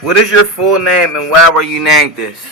What is your full name and why were you named this?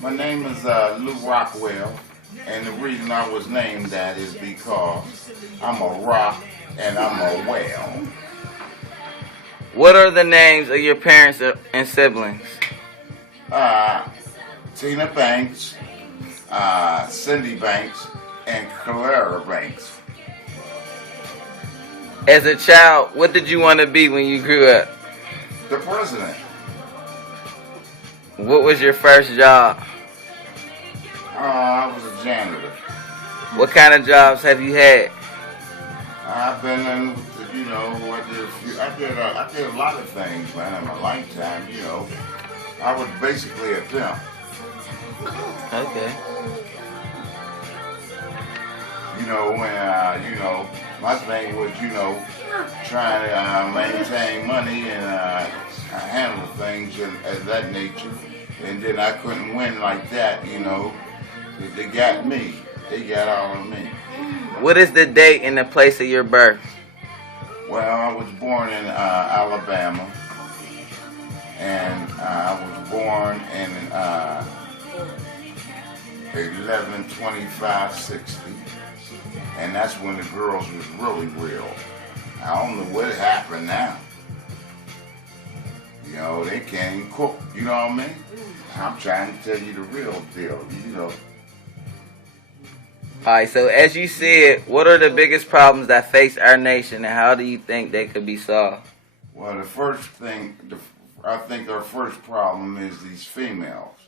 My name is Lou Rockwell, and the reason I was named that is because I'm a rock and I'm a well. What are the names of your parents and siblings? Uh, Tina Banks, Cindy Banks, and Clara Banks. As a child, what did you want to be when you grew up? The president. What was your first job? I was a janitor. What kind of jobs have you had? I've been in, you know, I did a lot of things, man, in my lifetime. You know, I was basically a pimp. Okay. You know, when my thing was, trying to maintain money and handle things of that nature. And then I couldn't win like that, They got me. They got all of me. What is the date and the place of your birth? Well, I was born in Alabama. And I was born in 11/25/60. And that's when the girls was really real. I don't know what happened now. They can't even cook, you know what I mean? I'm trying to tell you the real deal. Alright, so as you said, what are the biggest problems that face our nation and how do you think they could be solved? Well, the first thing, I think our first problem is these females.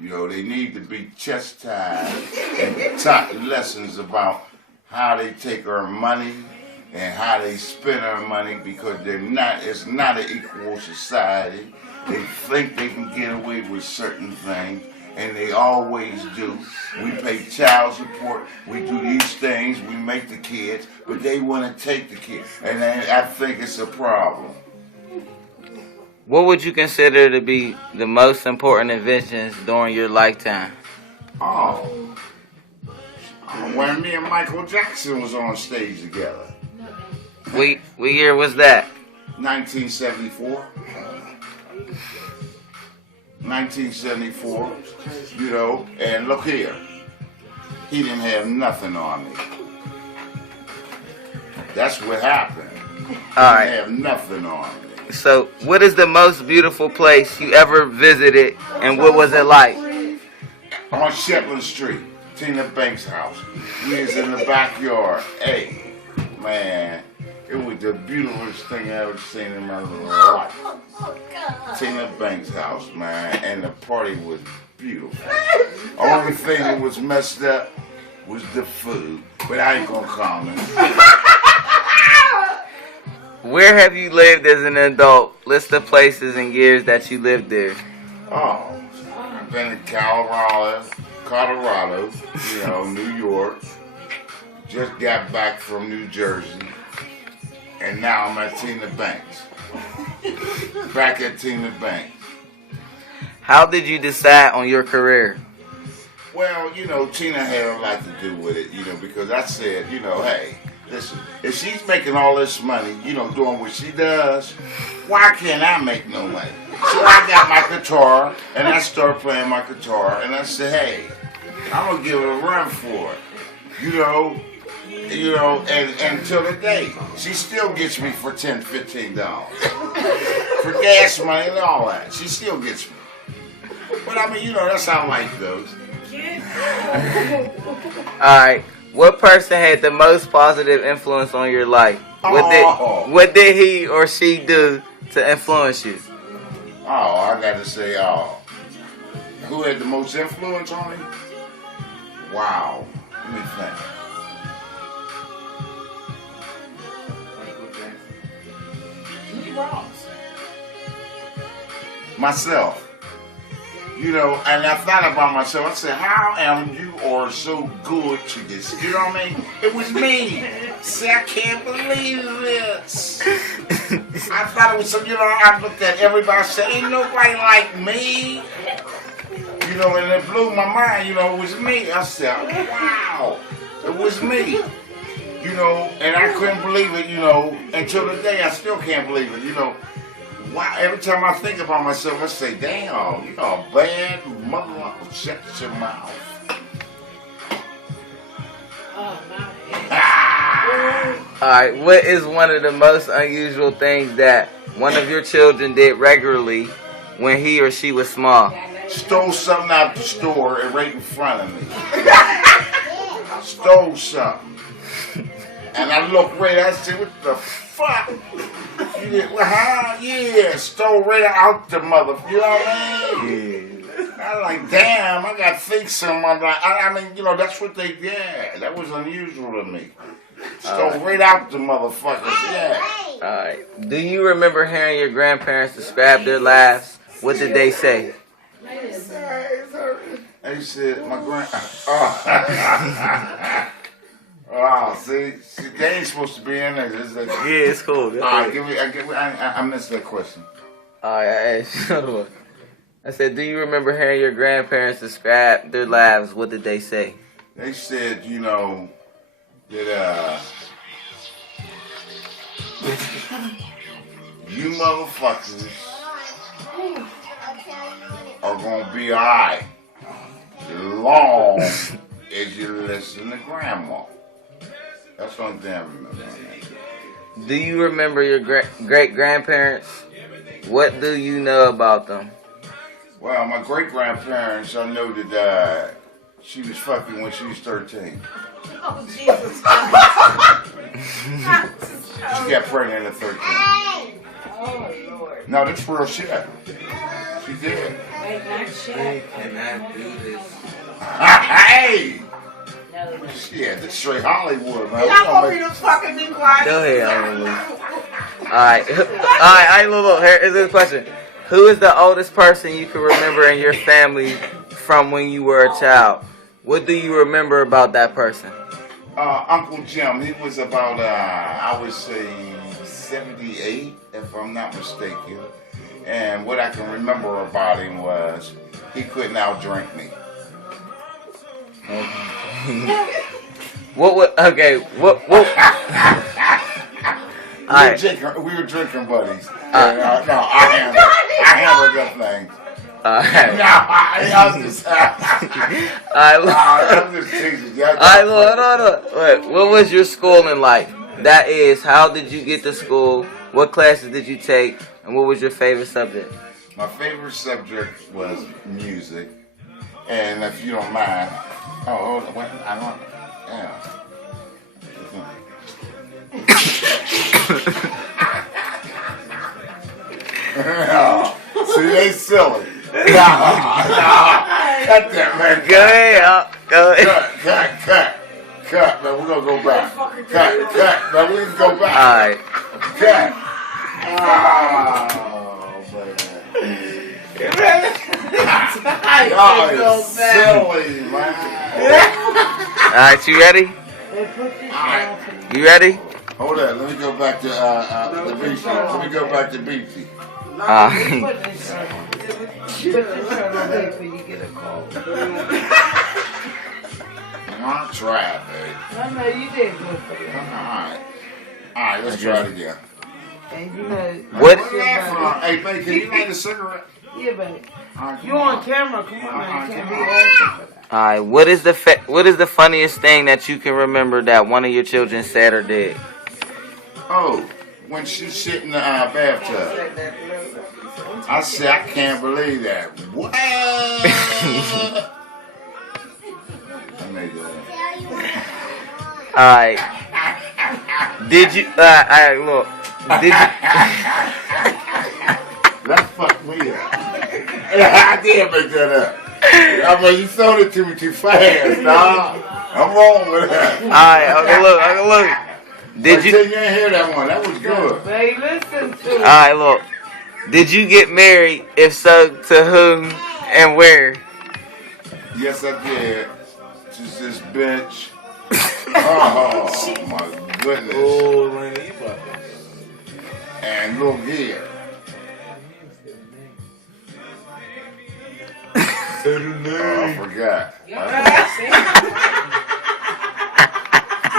They need to be chastised and taught lessons about how they take our money and how they spend our money because it's not an equal society. They think they can get away with certain things, and they always do. We pay child support, we do these things, we make the kids, but they want to take the kids, and I think it's a problem. What would you consider to be the most important inventions during your lifetime? Oh, when me and Michael Jackson was on stage together. What year was that? 1974. 1974, and look here. He didn't have nothing on me. That's what happened. All right. He didn't have nothing on me. So, what is the most beautiful place you ever visited, and what was it like? On Shetland Street, Tina Banks' house. We was in the backyard. Hey, man, it was the beautifulest thing I ever seen in my life. Tina Banks' house, man, and the party was beautiful. Only thing that was messed up was the food, but I ain't gonna comment. Where have you lived as an adult? List the places and years that you lived there. Oh, I've been in Colorado, New York. Just got back from New Jersey. And now I'm at Tina Banks. Back at Tina Banks. How did you decide on your career? Well, Tina had a lot to do with it, because I said, hey, listen, if she's making all this money, doing what she does, why can't I make no money? So I got my guitar, and I started playing my guitar, and I said, hey, I'm going to give it a run for it, and until today, she still gets me for $10, $15. For gas money and all that. She still gets me. But I mean, that's how life goes. Alright, what person had the most positive influence on your life? What did he or she do to influence you? Oh, I got to say, who had the most influence on me? Wow. Let me think. Myself. And I thought about myself. I said, how am you or so good to this? You know what I mean? It was me. See, I can't believe this. I thought it was some, I looked at everybody and said, ain't nobody like me. And it blew my mind, it was me. I said, wow, it was me. And I couldn't believe it, until today I still can't believe it, Wow, every time I think about myself, I say, damn, you a bad motherfucker. Shut your mouth. Alright, what is one of the most unusual things that one of your children did regularly when he or she was small? Stole something out the store and right in front of me. Stole something. And I looked right, I said, what the fuck? You did, well, how? Yeah, stole right out the mother. You know what I mean? Yeah. I'm like, damn, I got to think something. I mean, you know, that's what they did. That was unusual to me. Stole right out the motherfuckers, yeah. Alright. Do you remember hearing your grandparents describe their lives? What did they say? They said, my oh, see, they ain't supposed to be in there. Yeah, it's cool. I missed that question. Alright, I asked you. I said, do you remember hearing your grandparents describe their lives? What did they say? They said, you know, that you motherfuckers are gonna be alright as long as you listen to grandma. That's the only thing I remember. Do you remember your great grandparents? What do you know about them? Well, my great grandparents, I know that she was fucking when she was 13. Oh, Jesus. She got pregnant at 13. Oh, Lord. No, that's real shit. She did. Wait, not shit. Cannot do this. Hey! No, no. Shit, this straight Hollywood, man. Y'all want me to fucking be quiet? Go ahead, Alright. Alright, look, here is the question. Who is the oldest person you can remember in your family from when you were a child? What do you remember about that person? Uncle Jim, he was about, I would say, 78, if I'm not mistaken. And what I can remember about him was he couldn't outdrink me. What? We were drinking buddies. No, I handled that thing. Alright. No, I'm just teasing. Alright, hold on. Wait, what was your schooling like? That is, how did you get to school? What classes did you take? And what was your favorite subject? My favorite subject was music. And if you don't mind, hold on, wait, I don't, yeah. See, they silly. Cut that, man. Go ahead. Cut, man. We're gonna go back. Cut, man. We can go back. Alright. Cut. Oh, y'all is silly, man. Alright, you ready? Alright. You ready? Hold on, let me go back to the beach. Let me go back to Beachy. I'm trying, babe. No, you did good for you. Alright, let's try it again. And you know, What? Hey, babe, can you light a cigarette? yeah, baby. Alright, You on camera? Come on, man. You can't be asking for that. Alright, what is the funniest thing that you can remember that one of your children said or did? Oh, when she shit in the bathtub. I said, I can't believe that. What? I made that up. Alright. Did you? Alright, look. Did you? That fucked me up. I did make that up. I mean, you sold it to me too fast, dog. I'm wrong with that. Alright, okay, look. Did you? You didn't hear that one. That was good. Baby, listen to it. Alright, look. Did you get married? If so, to whom and where? Yes, I did. Just this bitch. Oh, my goodness. Oh, man, you about And look here. Oh, I forgot.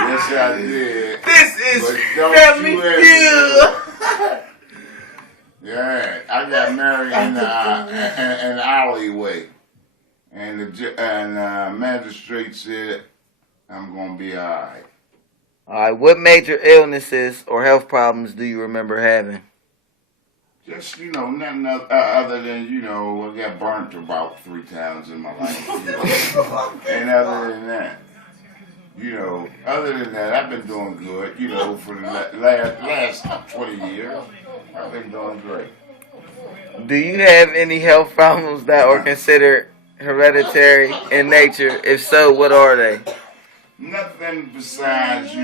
Yes, I did. This is But don't Family you ever- Feud. Yeah, I got married in an alleyway, and the magistrate said I'm gonna be alright. All right. What major illnesses or health problems do you remember having? Just nothing other than I got burnt about 3 times in my life, and other than that. Other than that, I've been doing good, for the last 20 years. I've been doing great. Do you have any health problems that are considered hereditary in nature? If so, what are they? Nothing besides,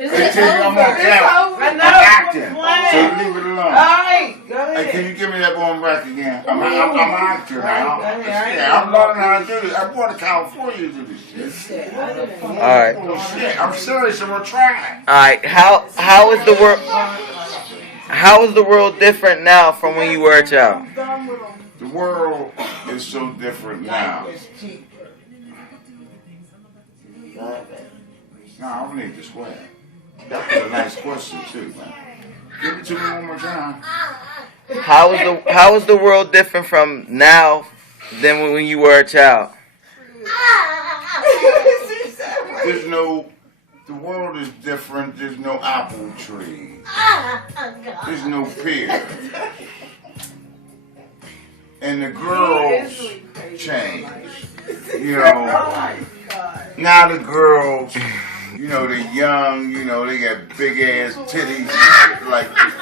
Is Hey, it Tig, I'm over? on camera. I'm acting, so leave it alone. Alright, go Hey, ahead. can you give me that one back again? I'm an actor now. Go ahead. Yeah, I'm learning how to do this. I'm going to California to do this shit. All right. Oh, shit. I'm serious, and we're trying. All right. How is the world different now from when you were a child? The world is so different now. No, I don't need to swear. That was a nice question, too, man. Give it to me one more time. How is the world different from now than when you were a child? The world is different. There's no apple tree. There's no pear. And the girls change. Now the girls, they're young, they got big ass titties and shit like that.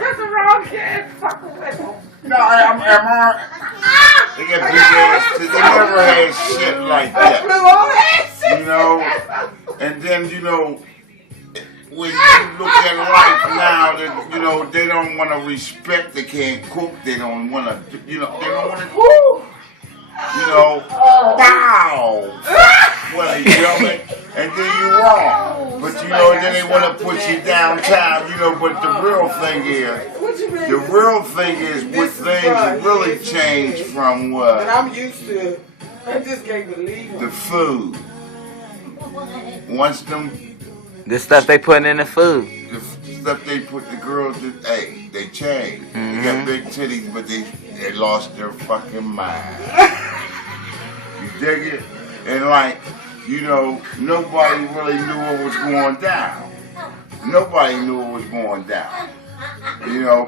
That's the wrong kid. Fuck with him. No, am I? They got big ass titties. They never had shit like that. And then, when you look at life now, they don't want to respect, they can't cook, they don't want to, they don't want to, bow. Well, you yelling, and then you wrong. But, then they want to put you downtown, but the real thing is, what things really changed from what? And I'm used to it. I just can't believe it. The food. Once The stuff they putting in the food. the stuff they put, the girls, they changed. They got big titties, but they lost their fucking mind. You dig it? And nobody really knew what was going down. Nobody knew what was going down.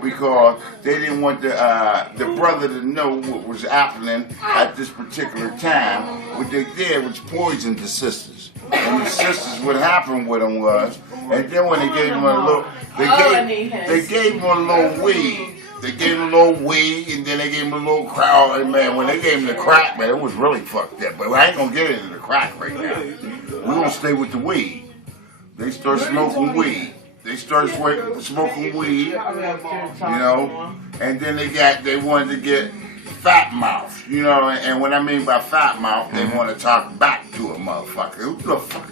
Because they didn't want the brother to know what was happening at this particular time. What they did was poison the sisters. And the sisters, what happened with them was, and then when they gave them a little, they gave them a little weed. They gave him a little weed, and then they gave him a little crack. And man, when they gave him the crack, man, it was really fucked up. But I ain't gonna get into the crack right now. We're gonna stay with the weed. They start smoking weed. They started smoking weed, and then they wanted to get fat mouth, and what I mean by fat mouth, they want to talk back to a motherfucker. Who the fuck?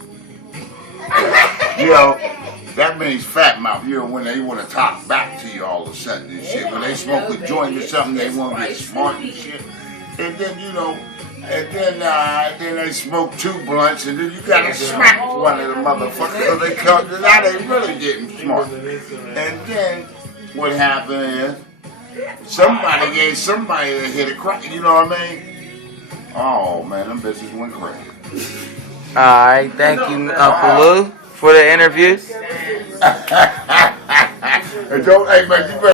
That means fat mouth, when they want to talk back to you all of a sudden and shit. When they smoke a joint or something, they want to get smart and shit. And then, then they smoke 2 blunts, and then you gotta smack one of the motherfuckers, so now they really getting smart. And then what happened is, somebody gave somebody that hit a crack, you know what I mean? Oh man, them bitches went crazy. Alright, thank you, Uncle Lou, for the interview. Hey, man, you better